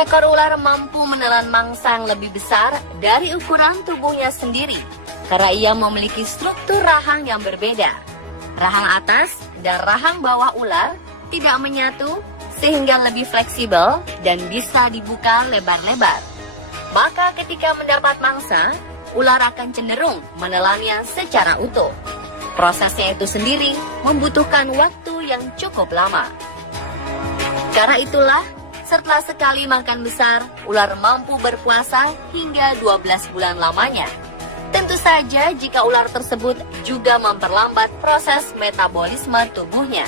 Seekor ular mampu menelan mangsa yang lebih besar dari ukuran tubuhnya sendiri karena ia memiliki struktur rahang yang berbeda. Rahang atas dan rahang bawah ular tidak menyatu sehingga lebih fleksibel dan bisa dibuka lebar-lebar. Maka ketika mendapat mangsa, ular akan cenderung menelannya secara utuh. Prosesnya itu sendiri membutuhkan waktu yang cukup lama. Karena itulah, setelah sekali makan besar, ular mampu berpuasa hingga 12 bulan lamanya. Tentu saja jika ular tersebut juga memperlambat proses metabolisme tubuhnya.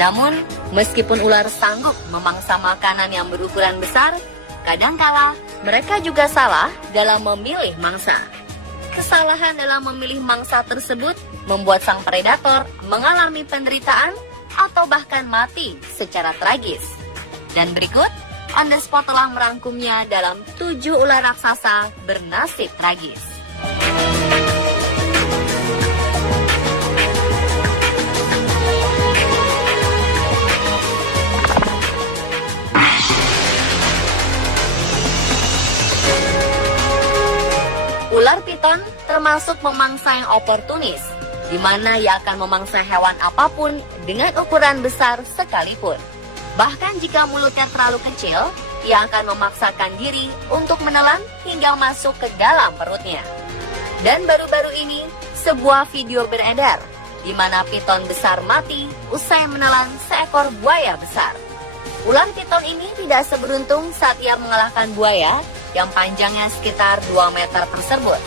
Namun, meskipun ular sanggup memangsa makanan yang berukuran besar, kadangkala mereka juga salah dalam memilih mangsa. Kesalahan dalam memilih mangsa tersebut membuat sang predator mengalami penderitaan atau bahkan mati secara tragis. Dan berikut, On The Spot telah merangkumnya dalam 7 ular raksasa bernasib tragis. Ular piton termasuk memangsa yang oportunis, di mana ia akan memangsa hewan apapun dengan ukuran besar sekalipun. Bahkan jika mulutnya terlalu kecil, ia akan memaksakan diri untuk menelan hingga masuk ke dalam perutnya. Dan baru-baru ini, sebuah video beredar, di mana piton besar mati usai menelan seekor buaya besar. Ular piton ini tidak seberuntung saat ia mengalahkan buaya yang panjangnya sekitar 2 meter tersebut.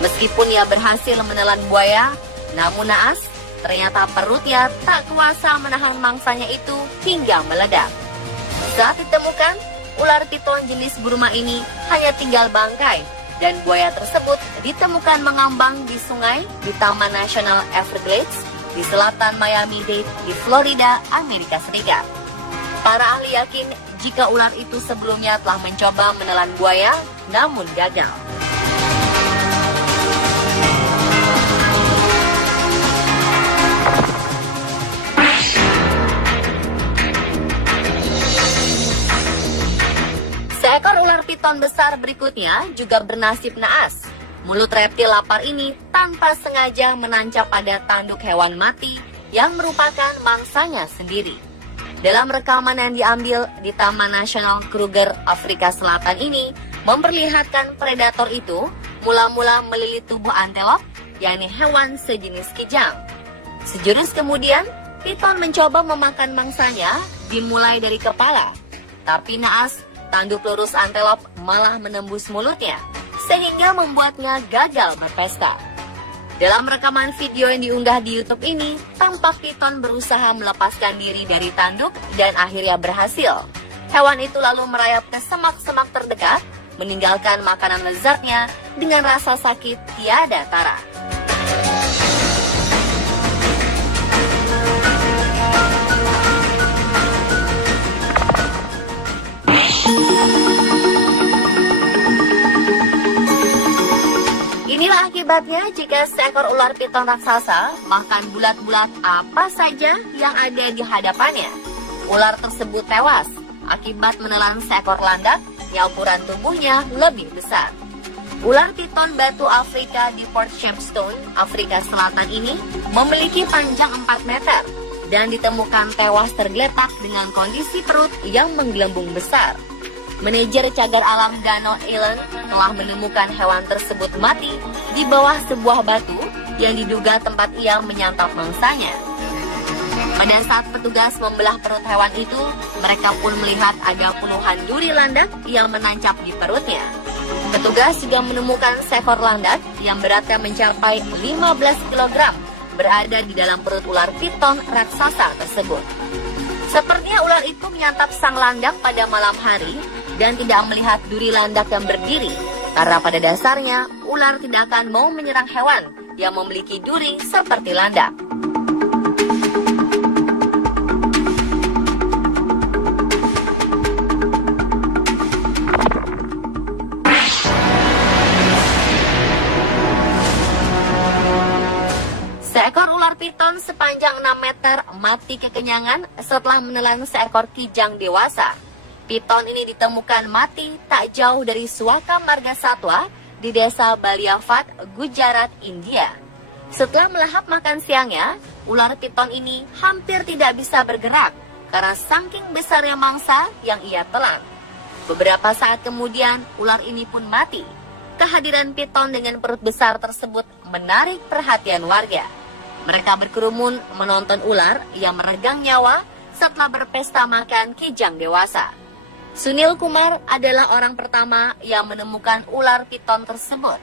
Meskipun ia berhasil menelan buaya, namun naas, ternyata perutnya tak kuasa menahan mangsanya itu hingga meledak. Saat ditemukan, ular piton jenis Burma ini hanya tinggal bangkai dan buaya tersebut ditemukan mengambang di sungai di Taman Nasional Everglades di selatan Miami-Dade di Florida, Amerika Serikat. Para ahli yakin jika ular itu sebelumnya telah mencoba menelan buaya namun gagal. Seekor ular piton besar berikutnya juga bernasib naas. Mulut reptil lapar ini tanpa sengaja menancap pada tanduk hewan mati yang merupakan mangsanya sendiri. Dalam rekaman yang diambil di Taman Nasional Kruger, Afrika Selatan ini, memperlihatkan predator itu mula-mula melilit tubuh antelop, yakni hewan sejenis kijang. Sejurus kemudian, piton mencoba memakan mangsanya dimulai dari kepala. Tapi naas, tanduk lurus antelop malah menembus mulutnya, sehingga membuatnya gagal berpesta. Dalam rekaman video yang diunggah di YouTube ini, tampak piton berusaha melepaskan diri dari tanduk dan akhirnya berhasil. Hewan itu lalu merayap ke semak-semak terdekat, meninggalkan makanan lezatnya dengan rasa sakit tiada tara. Inilah akibatnya jika seekor ular piton raksasa makan bulat-bulat apa saja yang ada di hadapannya. Ular tersebut tewas akibat menelan seekor landak yang ukuran tubuhnya lebih besar. Ular piton batu Afrika di Port Shepstone, Afrika Selatan ini memiliki panjang 4 meter dan ditemukan tewas tergeletak dengan kondisi perut yang menggelembung besar. Manajer cagar alam Danau Island telah menemukan hewan tersebut mati di bawah sebuah batu yang diduga tempat ia menyantap mangsanya. Pada saat petugas membelah perut hewan itu, mereka pun melihat ada puluhan duri landak yang menancap di perutnya. Petugas juga menemukan seekor landak yang beratnya mencapai 15 kg berada di dalam perut ular piton raksasa tersebut. Sepertinya ular itu menyantap sang landak pada malam hari dan tidak melihat duri landak yang berdiri, karena pada dasarnya ular tidak akan mau menyerang hewan yang memiliki duri seperti landak. Seekor ular piton sepanjang 6 meter mati kekenyangan setelah menelan seekor kijang dewasa. Piton ini ditemukan mati tak jauh dari Suaka Marga Satwa di desa Baliafat, Gujarat, India. Setelah melahap makan siangnya, ular piton ini hampir tidak bisa bergerak karena saking besarnya mangsa yang ia telan. Beberapa saat kemudian, ular ini pun mati. Kehadiran piton dengan perut besar tersebut menarik perhatian warga. Mereka berkerumun menonton ular yang meregang nyawa setelah berpesta makan kijang dewasa. Sunil Kumar adalah orang pertama yang menemukan ular piton tersebut.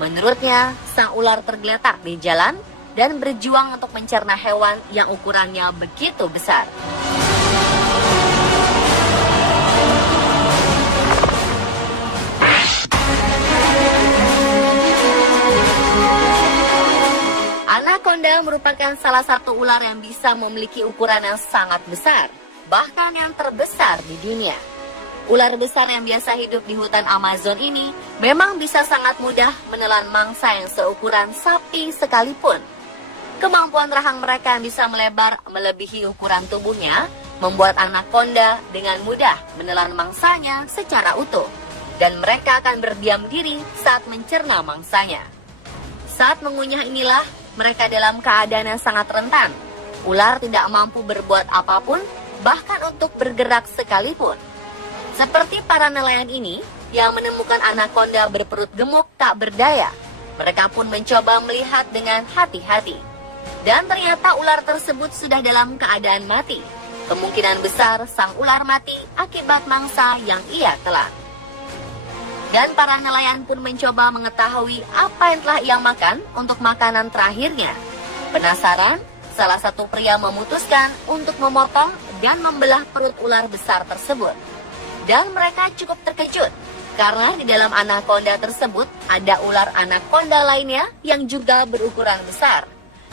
Menurutnya, sang ular tergeletak di jalan dan berjuang untuk mencerna hewan yang ukurannya begitu besar. Anaconda merupakan salah satu ular yang bisa memiliki ukuran yang sangat besar, bahkan yang terbesar di dunia. Ular besar yang biasa hidup di hutan Amazon ini memang bisa sangat mudah menelan mangsa yang seukuran sapi sekalipun. Kemampuan rahang mereka yang bisa melebar melebihi ukuran tubuhnya membuat anaconda dengan mudah menelan mangsanya secara utuh, dan mereka akan berdiam diri saat mencerna mangsanya. Saat mengunyah inilah mereka dalam keadaan yang sangat rentan. Ular tidak mampu berbuat apapun, bahkan untuk bergerak sekalipun. Seperti para nelayan ini yang menemukan anaconda berperut gemuk tak berdaya. Mereka pun mencoba melihat dengan hati-hati. Dan ternyata ular tersebut sudah dalam keadaan mati. Kemungkinan besar sang ular mati akibat mangsa yang ia telan. Dan para nelayan pun mencoba mengetahui apa yang telah ia makan untuk makanan terakhirnya. Penasaran, salah satu pria memutuskan untuk memotong dan membelah perut ular besar tersebut. Dan mereka cukup terkejut, karena di dalam anaconda tersebut ada ular anaconda lainnya yang juga berukuran besar.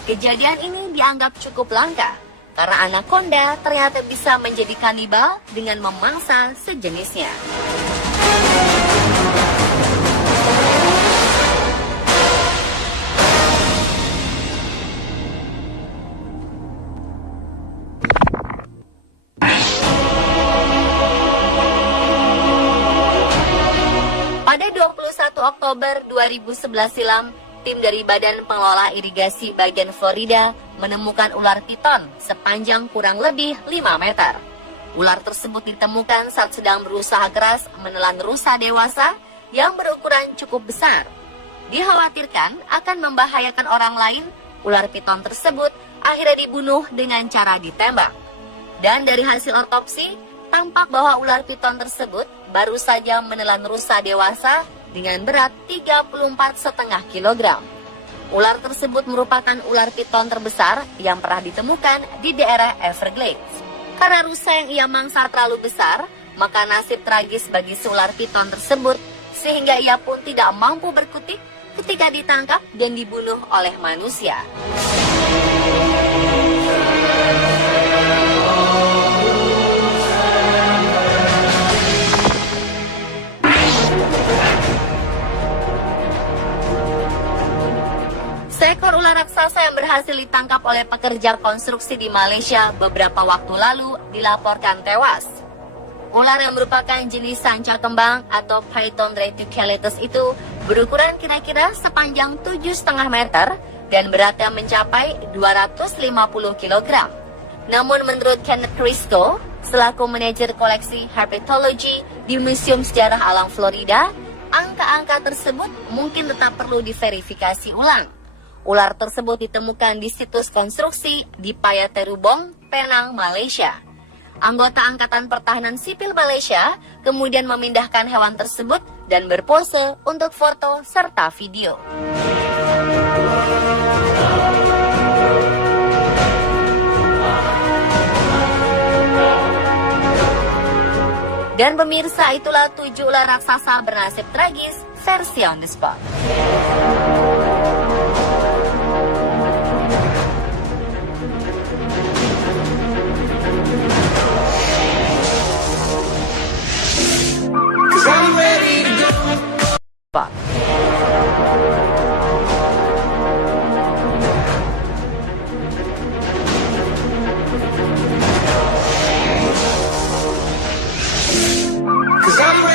Kejadian ini dianggap cukup langka, karena anaconda ternyata bisa menjadi kanibal dengan memangsa sejenisnya. Pada 21 Oktober 2011 silam, tim dari Badan Pengelola Irigasi bagian Florida menemukan ular piton sepanjang kurang lebih 5 meter. Ular tersebut ditemukan saat sedang berusaha keras menelan rusa dewasa yang berukuran cukup besar. Dikhawatirkan akan membahayakan orang lain, ular piton tersebut akhirnya dibunuh dengan cara ditembak. Dan dari hasil otopsi, tampak bahwa ular piton tersebut baru saja menelan rusa dewasa dengan berat 34,5 kg. Ular tersebut merupakan ular piton terbesar yang pernah ditemukan di daerah Everglades. Karena rusa yang ia mangsa terlalu besar, maka nasib tragis bagi si ular piton tersebut, sehingga ia pun tidak mampu berkutik ketika ditangkap dan dibunuh oleh manusia. Seekor ular raksasa yang berhasil ditangkap oleh pekerja konstruksi di Malaysia beberapa waktu lalu dilaporkan tewas. Ular yang merupakan jenis sanca kembang atau Python reticulatus itu berukuran kira-kira sepanjang 7,5 meter dan beratnya mencapai 250 kg. Namun menurut Kenneth Crisco, selaku manajer koleksi herpetologi di Museum Sejarah Alam Florida, angka-angka tersebut mungkin tetap perlu diverifikasi ulang. Ular tersebut ditemukan di situs konstruksi di Payaterubong, Penang, Malaysia. Anggota Angkatan Pertahanan Sipil Malaysia kemudian memindahkan hewan tersebut dan berpose untuk foto serta video. Dan pemirsa, itulah 7 ular raksasa bernasib tragis versi on the spot. Pak. Siapa